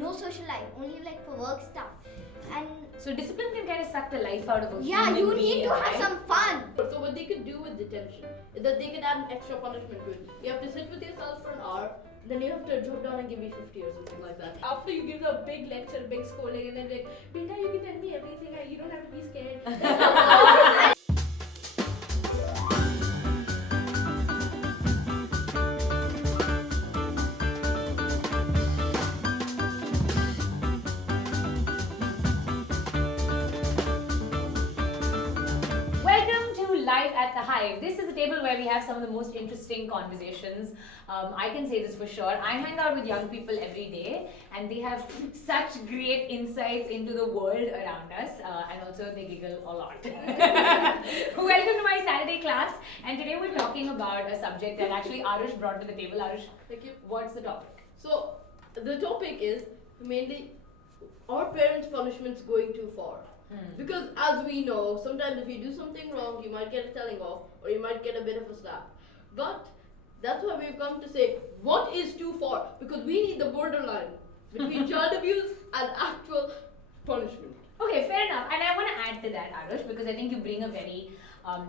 no social life, only like for work stuff. And so discipline can kind of suck the life out of a yeah, human you being, need to have right? some fun. So what they could do with detention is that they can add an extra punishment to it. You have to sit with yourself for an hour, then you have to drop down and give me 50 or something like that. After you give the big lecture, big scolding, and then like, Beta, you can tell me everything. You don't have to be scared. Welcome to Live at the Hive. This is a table where we have some of the most interesting conversations. I can say this for sure. I hang out with young people every day and they have such great insights into the world around us and also they giggle a lot. Welcome to my Saturday class, and today we're talking about a subject that actually Arush brought to the table. Arush, Thank you. what's the topic? So the topic is mainly, are parents' punishments going too far? Because as we know, sometimes if you do something wrong, you might get a telling off or you might get a bit of a slap. But that's why we've come to say, what is too far? Because we need the borderline between child abuse and actual punishment. Okay, fair enough. And I want to add to that, Arush, because I think you bring a very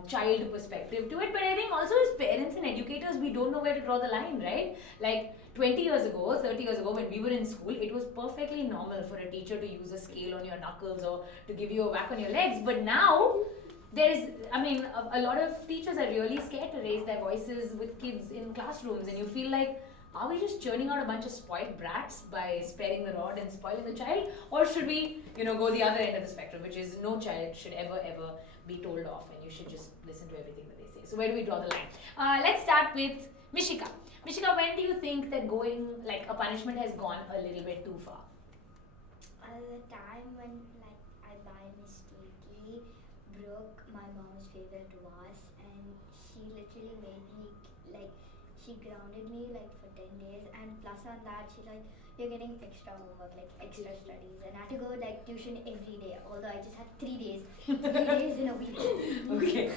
child perspective to it. But I think also as parents and educators, we don't know where to draw the line, right? Like 20 years ago, 30 years ago, when we were in school, it was perfectly normal for a teacher to use a scale on your knuckles or to give you a whack on your legs. But now, there is, a lot of teachers are really scared to raise their voices with kids in classrooms, and you feel like, are we just churning out a bunch of spoiled brats by sparing the rod and spoiling the child? Or should we, go the other end of the spectrum, which is no child should ever be told off and you should just listen to everything that they say. So where do we draw the line? Let's start with Mishika. Mishika, when do you think that a punishment has gone a little bit too far? The time when I by mistakenly broke my mom's favorite vase, and she literally made me she grounded me for 10 days, and plus on that she you're getting extra homework, extra studies, and I had to go tuition every day, although I just had 3 days 3 days in a week. Okay.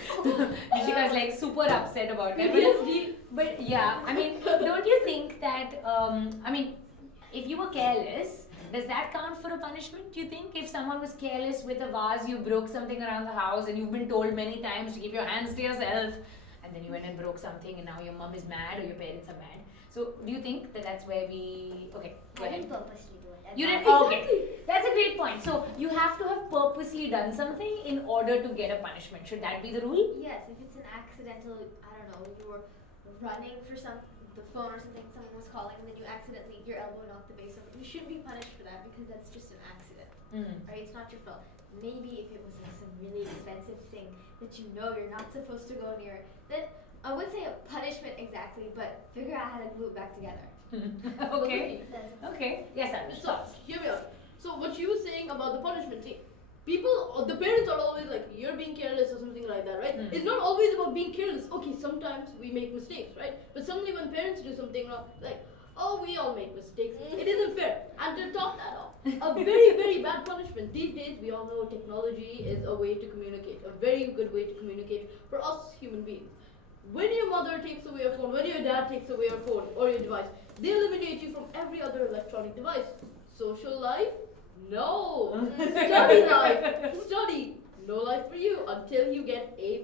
Mishika's super upset about that. But yeah, don't you think that if you were careless, does that count for a punishment? Do you think if someone was careless with a vase, you broke something around the house and you've been told many times to keep your hands to yourself, and then you went and broke something and now your mom is mad or your parents are mad? So do you think that that's where we... Okay, go I ahead. didn't purposely do it. You didn't? Oh, okay. That's a great point. So you have to have purposely done something in order to get a punishment. Should that be the rule? Yes, if it's an accidental, I don't know, you were running for the phone or something, someone was calling, and then you accidentally, your elbow knocked the base over. You shouldn't be punished for that because that's just an accident, right? It's not your fault. Maybe if it was some really expensive thing that you're not supposed to go near, then I would say a punishment exactly, but figure out how to glue it back together. Okay. Okay. Yes, Anish. So here we are. So what you were saying about the punishment, see, the parents are always like, you're being careless or something like that, right? It's not always about being careless. Okay, sometimes we make mistakes, right? But suddenly when parents do something wrong, oh, we all make mistakes. It isn't fair. And to top that off, a very, very bad punishment. These days, we all know technology is a way to communicate, a very good way to communicate for us human beings. When your mother takes away your phone, when your dad takes away your phone or your device, they eliminate you from every other electronic device. Social life? No. Study life? Study. No life for you until you get A++.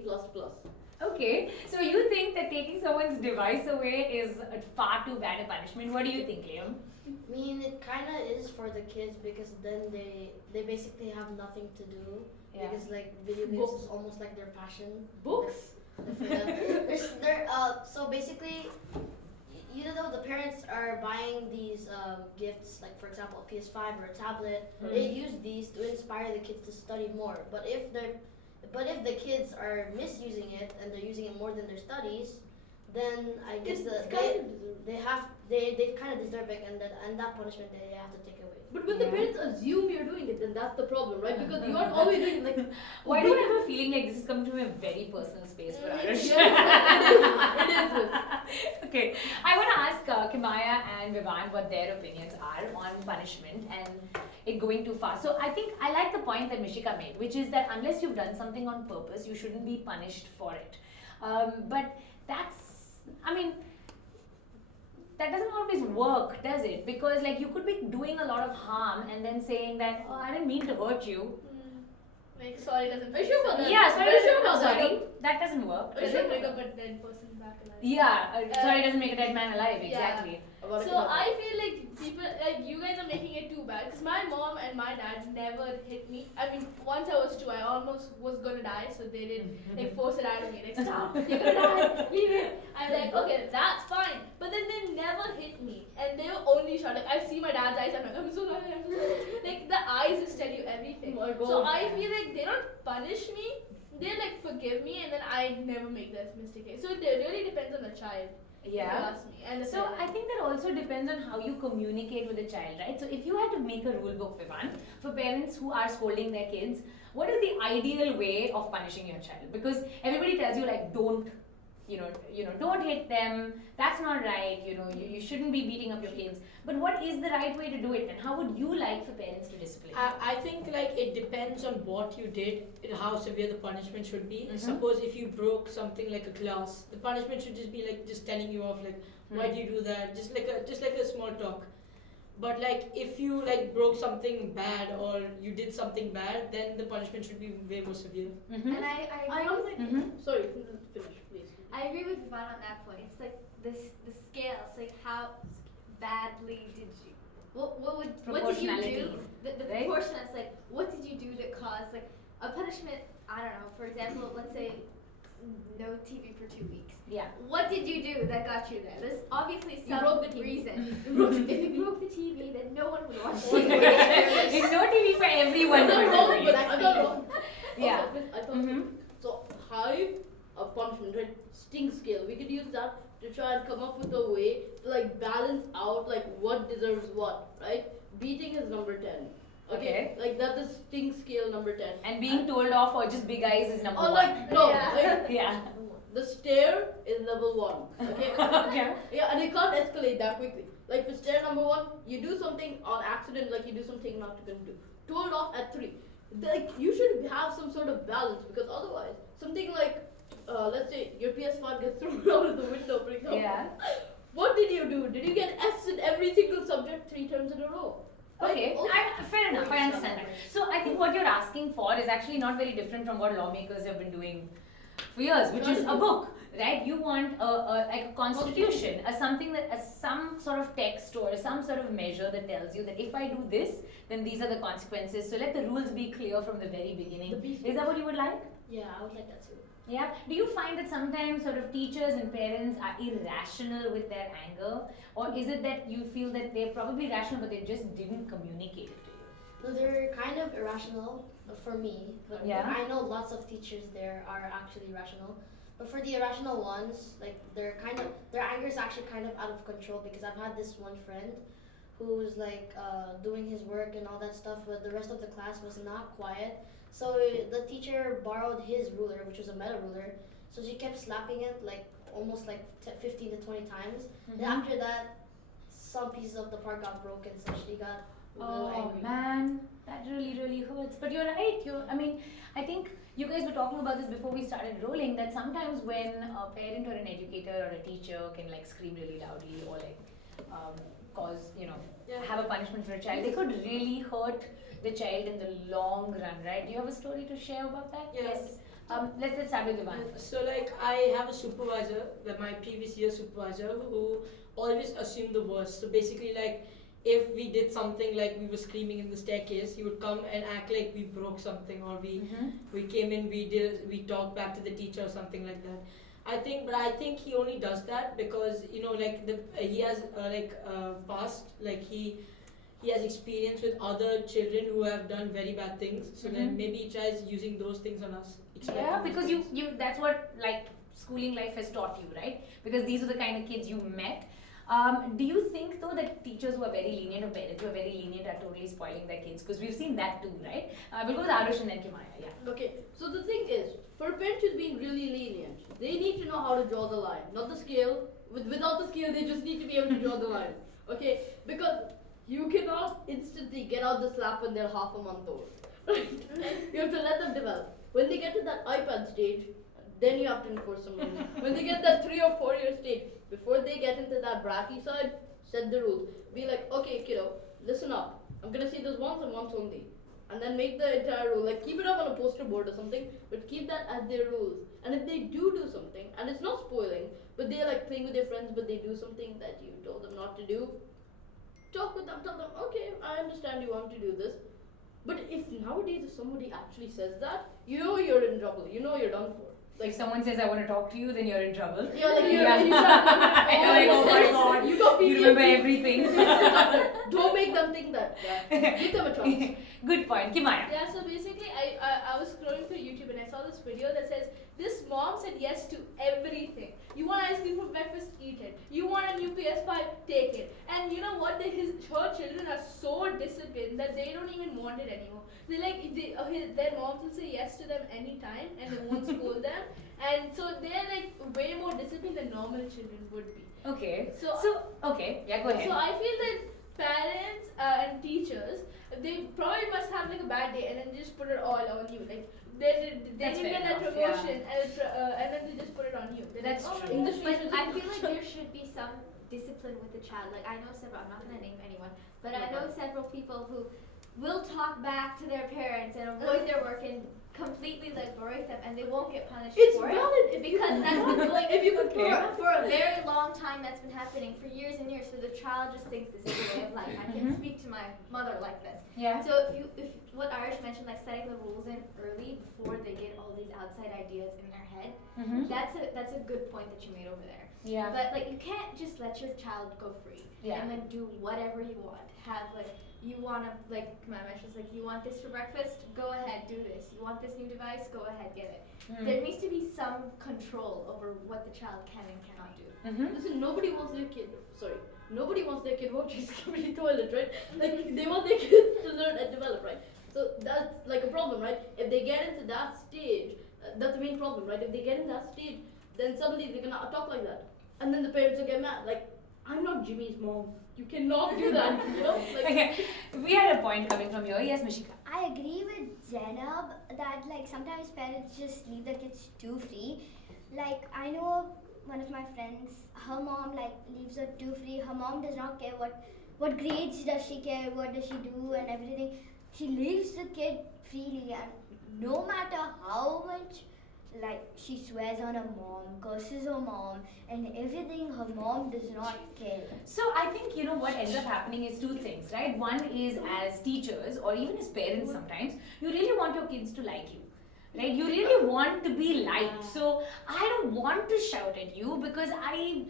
Okay. So you think that taking someone's device away is far too bad a punishment? What do you think, Liam? I mean, it kind of is for the kids because then they basically have nothing to do. Yeah. Because video games is almost like their passion. Books? For them. So basically, the parents are buying these gifts, for example a PS5 or a tablet. They use these to inspire the kids to study more. But if the kids are misusing it and they're using it more than their studies, then I guess they kind of deserve it, and that punishment they have to take away. But when the parents assume you're doing it, then that's the problem, right? Because you aren't always doing Why do I have a feeling like this is coming from a very personal space for Arush? It is. Okay, I want to ask Kimaya and Vivan what their opinions are on punishment and it going too far. So I think I like the point that Mishika made, which is that unless you've done something on purpose, you shouldn't be punished for it. But that's that doesn't always work, does it? Because like you could be doing a lot of harm and then saying that, oh, I didn't mean to hurt you. Like, sorry doesn't. Are you sure about that? Yeah, sorry, Are you sure about that? sorry, that doesn't work. Are you does sure it? Bring up a dead person back alive. Yeah, sorry doesn't make a dead man alive. Yeah. Exactly. About a So kidnapper. I feel like people, like you guys are making it too bad. Cause my mom and my dad never hit me. I mean, once I was 2, I almost was gonna die. So they did like force it out of me. Like, stop, you're gonna die, leave it. I'm like, okay, that's fine. But then they never hit me, and they were only shot. Like I see my dad's eyes. I'm like, I'm so sorry. I'm so sorry. Like the eyes just tell you everything. Oh my God. So I feel like they don't punish me. They like forgive me, and then I never make that mistake again. So it really depends on the child. If you Yeah. ask me. And the So parent. I think that also depends on how you communicate with the child, right? So if you had to make a rule book, Vivan, for parents who are scolding their kids, what is the ideal way of punishing your child? Because everybody tells you like don't, don't hit them. That's not right. You shouldn't be beating up your kids. But what is the right way to do it, and how would you like for parents to discipline? I think like it depends on what you did and how severe the punishment should be. Mhm. Suppose if you broke something like a glass, the punishment should just be like just telling you off, like why do you do that? Just like a small talk. But like if you like broke something bad or you did something bad, then the punishment should be way more severe. Mm-hmm. And I I agree don't with think. Mhm. Sorry, finish, please. I agree with Yvonne on that point. It's like the scales, like how badly did you, what did you Proportionality, do? The right? proportion is like what did you do to cause like a punishment? I don't know. For example, let's say no TV for 2 weeks. Yeah. What did you do that got you there? There's obviously You some broke the TV. reason. Mm-hmm. If you broke the TV, then no one would watch It's TV. no TV for everyone. I'm not for wrong, some but reason. I'm not wrong. Yeah. Also, I thought Mhm. so. Hive a punishment, right? Sting scale. We could use that to try and come up with a way to like balance out like what deserves what, right? Beating is number 10. Okay. Like that's the sting scale number 10. And being told off or just big eyes is number Or one. like no, Yeah. like Yeah. the stare is level 1. Okay. Okay. Yeah, and it can't escalate that quickly. Like for stare number 1, you do something on accident, like you do something not to do. Told off at 3. Like you should have some sort of balance because otherwise, something like let's say your PS5 gets thrown out of the window, for example. Yeah. What did you do? Did you get F's in every single subject 3 terms in a row? Okay, Like, fair enough. I understand that. So I think what you're asking for is actually not very different from what lawmakers have been doing for years, which is a book, right? You want like a constitution, some sort of text or some sort of measure that tells you that if I do this, then these are the consequences. So let the rules be clear from the very beginning. The piece Is that what you would like? Yeah, I would like that too. Yeah. Do you find that sometimes sort of teachers and parents are irrational with their anger, or is it that you feel that they're probably rational but they just didn't communicate it to you? No, they're kind of irrational for me, but Yeah. I know lots of teachers there are actually rational. But for the irrational ones, like their anger is actually kind of out of control because I've had this one friend who's like doing his work and all that stuff, but the rest of the class was not quiet. So the teacher borrowed his ruler, which was a metal ruler. So she kept slapping it like almost like 15 to 20 times. And after that, some pieces of the part got broken, so she got a little Oh angry. man, that really hurts. But you're right. I think you guys were talking about this before we started rolling. That sometimes when a parent or an educator or a teacher can like scream really loudly or like cause have a punishment for a child, they could really hurt the child in the long run, right? Do you have a story to share about that? Yes. Let's start with Ivan first. So like I have a supervisor, like my previous year supervisor, who always assumed the worst. So basically like if we did something like we were screaming in the staircase, he would come and act like we broke something or we came in, we talked back to the teacher or something like that. I think he only does that because like he has past, like he has experience with other children who have done very bad things. So then maybe he tries using those things on us. Yeah, expecting because things. you that's what like schooling life has taught you, right? Because these are the kind of kids you met. Do you think though that teachers who are very lenient or parents who are very lenient are totally spoiling their kids? Because we've seen that too, right? We'll go with Arush and then Kimaya. Yeah. Okay, so the thing is, for a parent who's being really lenient, they need to know how to draw the line, not the scale. Without the scale, they just need to be able to draw the line. Okay, because you cannot instantly get out the slap when they're half a month old. Right? You have to let them develop. When they get to that iPad stage, then you have to enforce some rules. When they get that 3 or 4 year stage, before they get into that bratty side, set the rules. Be like, okay, kiddo, listen up. I'm gonna say this once and once only. And then make the entire rule, like keep it up on a poster board or something, but keep that as their rules. And if they do something, and it's not spoiling, but they're like playing with their friends, but they do something that you told them not to do, talk with them, tell them, okay, I understand you want to do this. But if nowadays if somebody actually says that, you know you're in trouble, you know you're done for. Like if someone says I want to talk to you, then you're in trouble. Yeah, like Yeah. you're You're like, oh my god, you got you remember everything. Don't make them think that. Yeah. Give them a chance. Good point, Kimaya. Yeah, so basically, I was scrolling through YouTube and I saw this video that says this mom said yes to everything. You want ice cream for breakfast? Eat it. You want a new PS5? Take it. And you know what? Her children are so disciplined that they don't even want it anymore. Their moms will say yes to them anytime and they won't scold them. And so they're like way more disciplined than normal children would be. Okay. So Okay, yeah, go ahead. So I feel that parents and teachers, they probably must have like a bad day and then just put it all on you. Like they That's didn't fair get that enough, promotion and then they just put it on you. They're That's like, true. English But teachers- I feel like there should be some discipline with the child. Like I know several, I'm not gonna name anyone, but I know several people who will talk back to their parents and avoid their work and completely like berate them, and they won't get punished It's for valid it if you because that's been going if you could for a very long time. That's been happening for years and years. So the child just thinks this is the way of life. I can speak to my mother like this. Yeah. So if what Irish mentioned, like setting the rules in early before they get all these outside ideas in their head, Mm-hmm. that's a good point that you made over there. Yeah. But like you can't just let your child go free Yeah. and then do whatever you want. Have like you wanna like my mentions like you want this for breakfast, go ahead, do this. You want this new device, go ahead, get it. Mm. There needs to be some control over what the child can and cannot do. Mm-hmm. Listen, nobody wants their kid watching Skibidi Toilet, right? Like they want their kids to learn and develop, right? So that's like a problem, right? If they get into that stage, that's the main problem, right? If they get in that stage, then suddenly they're gonna talk like that, and then the parents will get mad. Like, I'm not Jimmy's mom. You cannot do that, you know? Like, Okay. We had a point coming from here. Yes, Mishika. I agree with Zainab that like sometimes parents just leave the kids too free. Like I know one of my friends, her mom like leaves her too free. Her mom does not care what grades does she care, what does she do and everything. She leaves the kid freely, and no matter how much like she swears on her mom, curses her mom and everything, her mom does not care. So I think you know what ends up happening is two things, right? One is as teachers or even as parents sometimes, you really want your kids to like you. Right? You really want to be liked. So I don't want to shout at you because I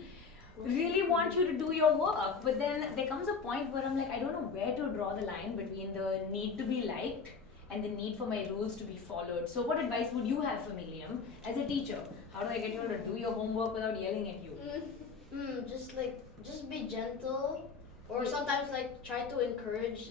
really want you to do your work. But then there comes a point where I'm like, I don't know where to draw the line between the need to be liked and the need for my rules to be followed. So what advice would you have for me, Liam, as a teacher? How do I get you to do your homework without yelling at you? Just be gentle, or sometimes like try to encourage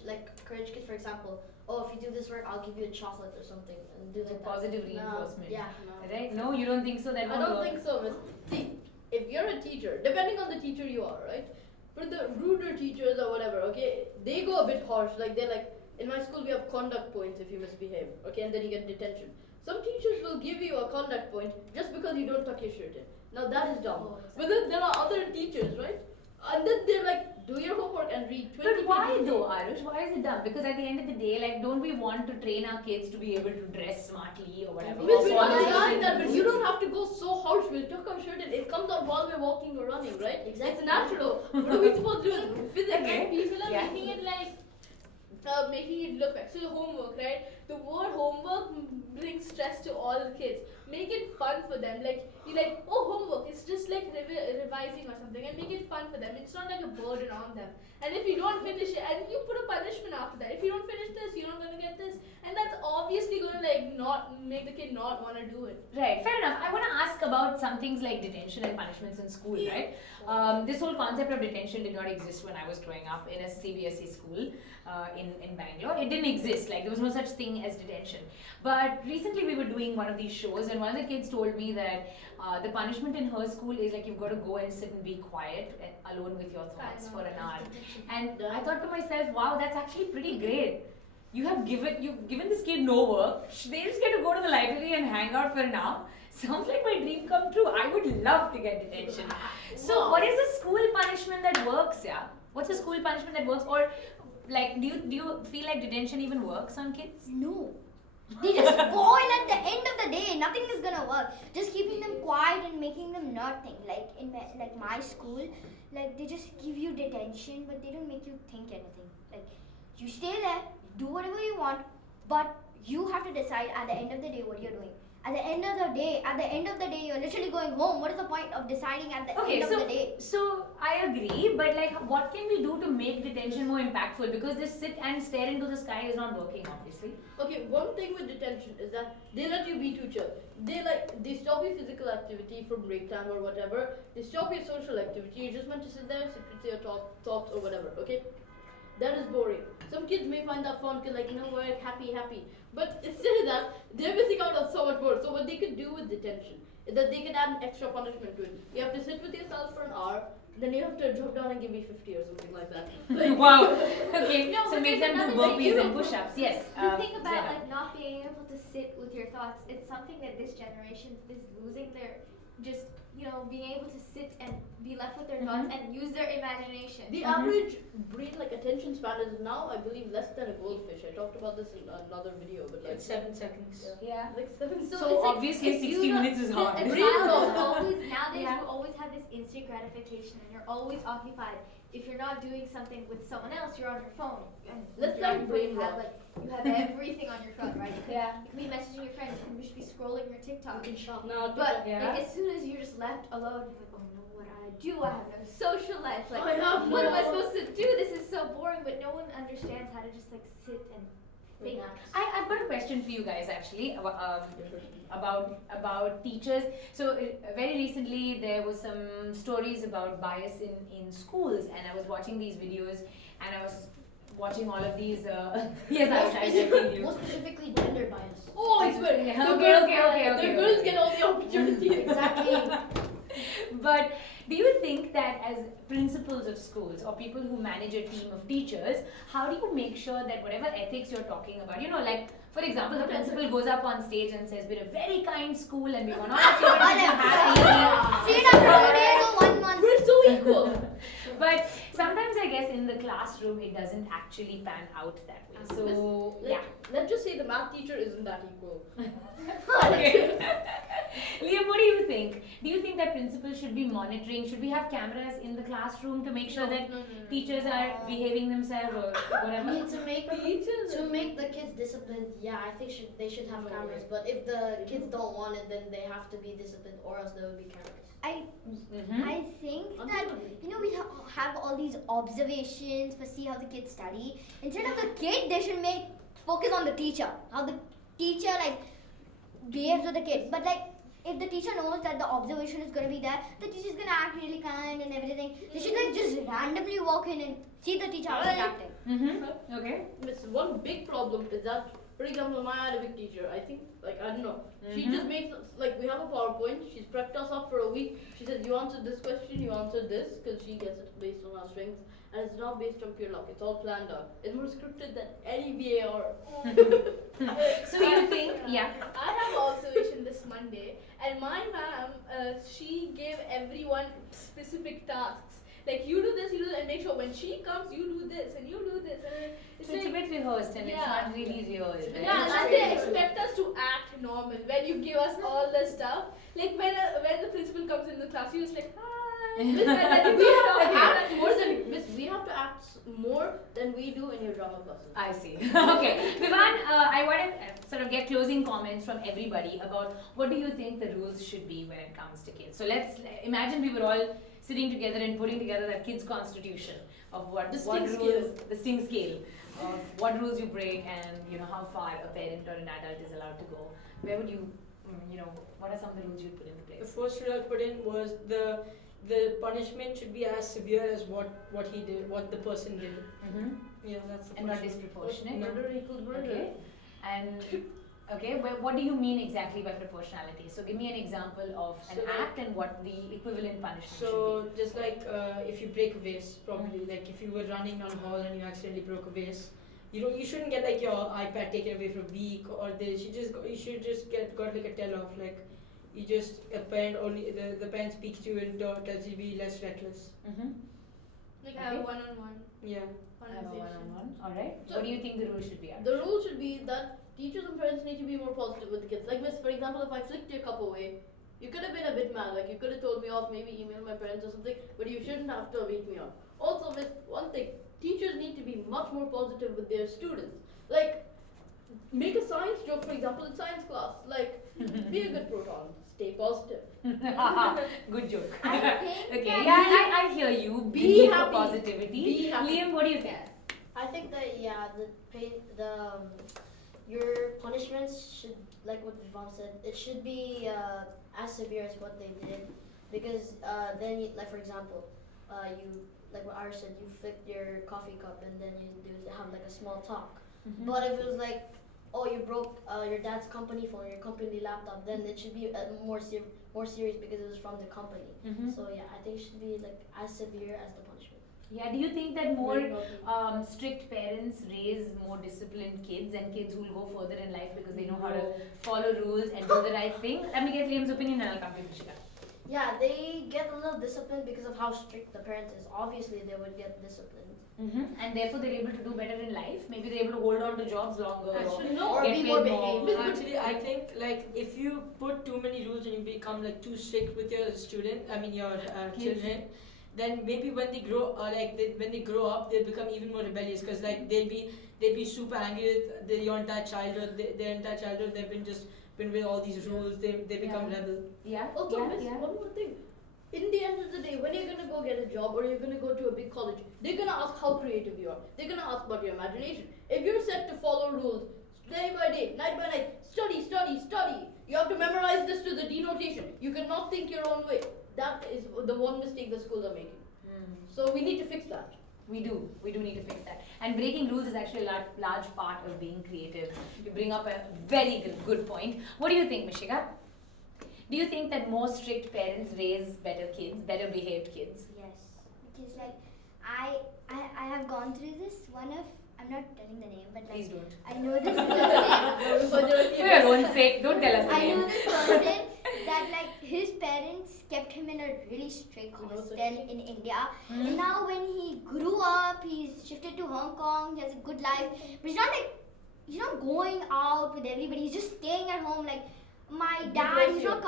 kids. For example, oh, if you do this work, I'll give you a chocolate or something, and do So like positive that. reinforcement. Yeah. Right? No, you don't think so? That I won't don't work? think so, miss. See, if you're a teacher, depending on the teacher you are, right? For the ruder teachers or whatever, okay, they go a bit harsh. Like they're like, in my school we have conduct points if you misbehave, okay, and then you get detention. Some teachers will give you a conduct point just because you don't tuck your shirt in. Now that is dumb. But then there are other teachers, right? And then they're like, do your homework and read 20 But why pages. though, Arush? Why is it dumb? Because at the end of the day, like, don't we want to train our kids to be able to dress smartly or whatever? Miss, or we follow understand certain that, but you rules? don't have to go so harsh. We'll tuck our shirt in. It comes out while we're walking or running, right? Exactly. It's natural. What are we supposed to do? Physics. Okay. People are Yeah. making it like making it look like so the homework, right? The word homework brings stress to all the kids. Make it fun for them. Like you like, oh, homework. It's just like revising or something, and make it fun for them. It's not like a burden on them. And if you don't finish it, and you put a punishment after that. If you don't finish this, you're not gonna get this, and that's obviously gonna like not make the kid not wanna do it. Right, fair enough. I want to ask about some things like detention and punishments in school, right? This whole concept of detention did not exist when I was growing up in a CBSE school in Bangalore. It didn't exist, like there was no such thing as detention. But recently we were doing one of these shows and one of the kids told me that the punishment in her school is like you've got to go and sit and be quiet and alone with your thoughts for an hour. And I thought to myself, wow, that's actually pretty great. You've given this kid no work. They just get to go to the library and hang out for an hour. Sounds like my dream come true. I would love to get detention. So, what is the school punishment that works? Yeah, what's the school punishment that works? Or like, do you feel like detention even works on kids? No. They just spoil at the end of the day. Nothing is gonna work. Just keeping them quiet and making them not think. Like in my school, like they just give you detention, but they don't make you think anything. Like you stay there, do whatever you want, but you have to decide at the end of the day what you're doing. At the end of the day, you're literally going home. What is the point of deciding at the end of the day? So I agree, but like, what can we do to make detention more impactful? Because this sit and stare into the sky is not working, obviously. Okay, one thing with detention is that they let you be too chill. They stop your physical activity from break time or whatever. They stop your social activity. You're just meant to sit there, sit with your thoughts or whatever. Okay, that is boring. Some kids may find that fun because we're happy. But instead of that, they're missing out on so much more. So what they could do with detention is that they could add an extra punishment to it. You have to sit with yourself for an hour, then you have to drop down and give me 50 or something like that. Wow. Okay. No, so but make there's them do another thing. burpees and push-ups. Yes. The thing about Zena. like not being able to sit with your thoughts, it's something that this generation is losing their just being able to sit and be left with their thoughts and use their imagination. The average brain attention span is now, I believe, less than a goldfish. I talked about this in another video, but Like 7 seconds. Yeah. like 7 So it's like obviously if 60 you don't- minutes is hard. A Brain child loss. is always nowadays Yeah. you always have this instant gratification and you're always occupied. If you're not doing something with someone else, you're on your phone. And Let's you're on not your phone, brain you have rot. you have everything on your phone, right? Yeah. You can be messaging your friends, you can be scrolling your TikTok. You can shop. Now, But Yeah. like, as soon as you're just left alone, you're like, oh no, what do I do? I have no social life. Like, I have what am I no- supposed to do? This is so boring. But no one understands how to just like sit and think. I've got a question for you guys actually about teachers. So very recently there was some stories about bias in schools, and I was watching these videos and I was watching all of these. Yes, I was checking you. More specifically, gender bias. Oh, it's good. Okay, The okay. girls get all the opportunities. Exactly. But do you think that as principals of schools or people who manage a team of teachers, how do you make sure that whatever ethics you're talking about, like for example, the principal goes up on stage and says, we're a very kind school and we want all our children to be happy. Freedom from days or 1 month. We're so equal. But sometimes I guess in the classroom it doesn't actually pan out that way. So yeah. Let's just say the math teacher isn't that equal. Okay. Liam, what do you think? Do you think that principals should be monitoring? Should we have cameras in the classroom to make sure that teachers are behaving themselves or I whatever? mean, to make the kids disciplined, yeah, I think they should have cameras. But if the kids don't want it, then they have to be disciplined, or else there will be cameras. I think that we have all these observations for see how the kids study. Instead of the kid, they should focus on the teacher. How the teacher behaves with the kid. But if the teacher knows that the observation is gonna be there, the teacher's gonna act really kind and everything. They should just randomly walk in and see the teacher how she's acting. Okay. Miss, one big problem is that, for example, my Arabic teacher, I think, I don't know, she just makes, we have a PowerPoint, she's prepped us up for a week, she says, you answered this question, you answered this, because she gets it based on our strengths, and it's not based on pure luck, it's all planned out. It's more scripted than any VAR. So you think, yeah. I have observation this Monday, and my ma'am, she gave everyone specific tasks. Like you do this, and make sure when she comes, you do this and you do this. And So it's a bit rehearsed and it's Yeah. not really real. Right? yeah, and they expect us to act normal when you give us all the stuff. Like when the principal comes in the class, he was like, hi. Miss, we have to act more than Miss. We have to act more than we do in your drama classes. I see. Okay. Vivan, I want to sort of get closing comments from everybody about what do you think the rules should be when it comes to kids. So let's imagine we were all sitting together and putting together that kids' constitution of what rules, the sting scale of what rules you break and how far a parent or an adult is allowed to go. Where would you, what are some of the rules you'd put into The place? first rule I put in was the punishment should be as severe as what he did, what the person did. Yeah, that's the And not first rule. disproportionate. Murder equals murder. Okay. And what do you mean exactly by proportionality? So give me an example of an So act and what the equivalent punishment So just if you break a vase, probably like if you were running down a hall and you accidentally broke a vase, you shouldn't get your iPad taken away for a week or this. You should just got a tell off. you just a parent only the parent speaks to you and tells you to be less reckless. Like I have Okay. one-on-one Yeah. I have a conversation. one-on-one. All right. So- What do you think the rule should be? Arush? The rule should be that teachers and parents need to be more positive with the kids. Like, miss, for example, if I flicked your cup away, you could have been a bit mad. Like, you could have told me off, maybe email my parents or something, but you shouldn't have to beat me up. Also, miss, one thing, teachers need to be much more positive with their students. Like, make a science joke, for example, in science class. Like, be a good proton, stay positive. Good joke. I think Okay, that yeah, I hear you. Be Be for happy. positivity. Be happy. Liam, what do you think? I think that your punishments should, like what Vivon said, it should be as severe as what they did, because then you, like for example, you like what Irish said, you flicked your coffee cup and then you do have like a small talk. But if it was like, oh, you broke your dad's company phone or your company laptop, then it should be more serious because it was from the company. So yeah, I think it should be like as severe as the punishment. Yeah, do you think that more Very naughty. strict parents raise more disciplined kids and kids who will go further in life because they know how to follow rules and do the right thing? Let me get Liam's opinion and I'll come to Prishika. Yeah, they get a little disciplined because of how strict the parents is. Obviously, they would get disciplined. And therefore they're able to do better in life. Maybe they're able to hold on to jobs longer. Actually, or no. Or get be paid more more. behaved. Actually, I think like if you put too many rules and you become like too strict with your your children, then maybe when they grow when they grow up, they'll become even more rebellious because like they'll be super angry with your entire childhood. Their entire childhood they've been with all these rules. They become rebel. Yeah. Also, yeah, miss, yeah. one more thing. In the end of the day, when you're gonna go get a job or you're gonna go to a big college, they're gonna ask how creative you are. They're gonna ask about your imagination. If you're set to follow rules, day by day, night by night, study, study, study. You have to memorize this to the denotation. You cannot think your own way. That is the one mistake the schools are making. So we need to fix that. We do need to fix that. And breaking rules is actually a large part of being creative. You bring up a very good point. What do you think, Mishika? Do you think that more strict parents raise better kids, better behaved kids? Yes, because like I have gone through this. I'm not telling the name, but Please like don't. I know this person. For your own sake, don't tell us the I name. know this person that like his parents kept him in a really strict hostel in India. And now when he grew up, he's shifted to Hong Kong. He has a good life, but he's not going out with everybody. He's just staying at home. Like my dad, he's not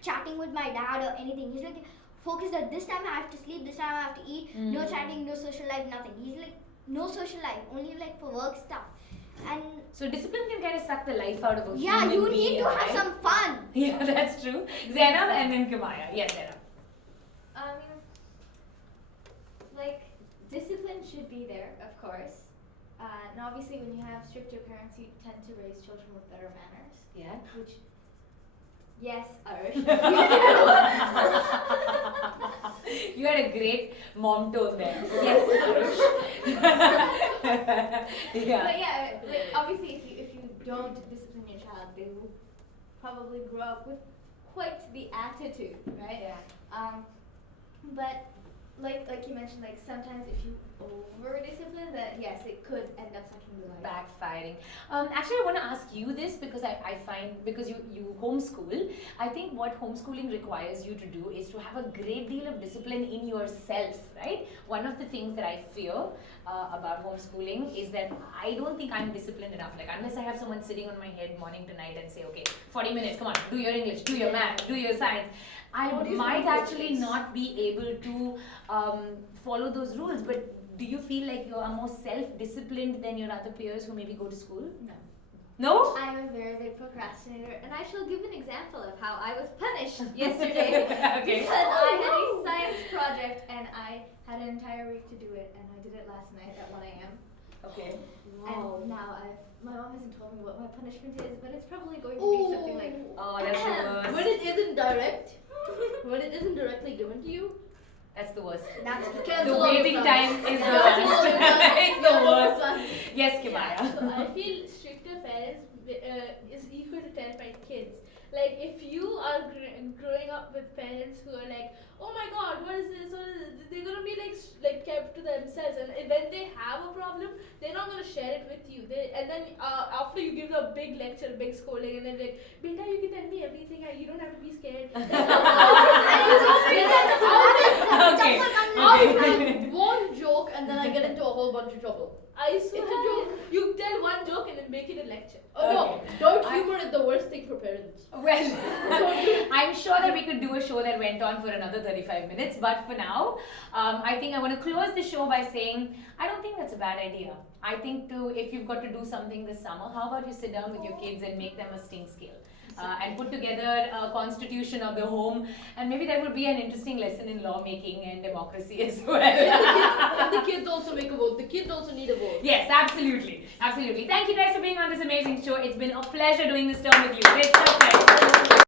chatting with my dad or anything. He's like focused that this time I have to sleep, this time I have to eat. No chatting, no social life, nothing. He's like no social life, only like for work stuff. And So discipline can kind of suck the life out of a yeah, human you being, need to have right? some fun. Yeah, that's true. Zainab and then Kimaya. Yes, Zainab. Like, discipline should be there, of course. And obviously, when you have stricter parents, you tend to raise children with better manners. Yeah. Which, yes, Irish. You had a great mom tone there. Yes, Irish. Yeah. But yeah, like, obviously, if you don't discipline your child, they will probably grow up with quite the attitude, right? Yeah. But like you mentioned, like sometimes if you over discipline, that yes, it could end up sucking the life. Backfiring. Actually, I want to ask you this because I find because you homeschool, I think what homeschooling requires you to do is to have a great deal of discipline in yourself, right? One of the things that I fear about homeschooling is that I don't think I'm disciplined enough. Like unless I have someone sitting on my head morning to night and say, okay, 40 minutes, come on, do your English, do your math, do your science. I might actually not be able to follow those rules, but do you feel like you are more self-disciplined than your other peers who maybe go to school? No. No? I'm a very big procrastinator, and I shall give an example of how I was punished yesterday Okay. because I had a science project and I had an entire week to do it, and I did it last night at 1 a.m. Okay. And now my mom hasn't told me what my punishment is, but it's probably going to be something like Oh, that's the worst. When it isn't direct, when it isn't directly given to you, That's the worst. That's The cancel all waiting the time plans. is the Cancel all the worst. plans. It's the worst. Plans. Yes, Kimaya. So I feel stricter parents is equal to terrified kids. Like if you are growing up with parents who are like, oh my god, what is this? What is this? They're gonna be like kept to themselves, and when they have a problem, they're not gonna share it with you. And then after you give the big lecture, big scolding, and then like, Beta, you can tell me everything. You don't have to be scared. Okay. I'll make one joke and then I get into a whole bunch of trouble. I swear. It's a joke. You tell one joke and then make it a lecture. Oh no, dark humor is the worst thing for parents. Well, I'm sure that we could do a show that went on for another 35 minutes, but for now, I think I want to close the show by saying I don't think that's a bad idea. I think if you've got to do something this summer, how about you sit down with your kids and make them a sting scale? And put together a constitution of the home, and maybe that would be an interesting lesson in lawmaking and democracy as well. And the kids also make a vote. The kids also need a vote. Yes, absolutely. Absolutely. Thank you guys for being on this amazing show. It's been a pleasure doing this term with you. Great stuff, guys.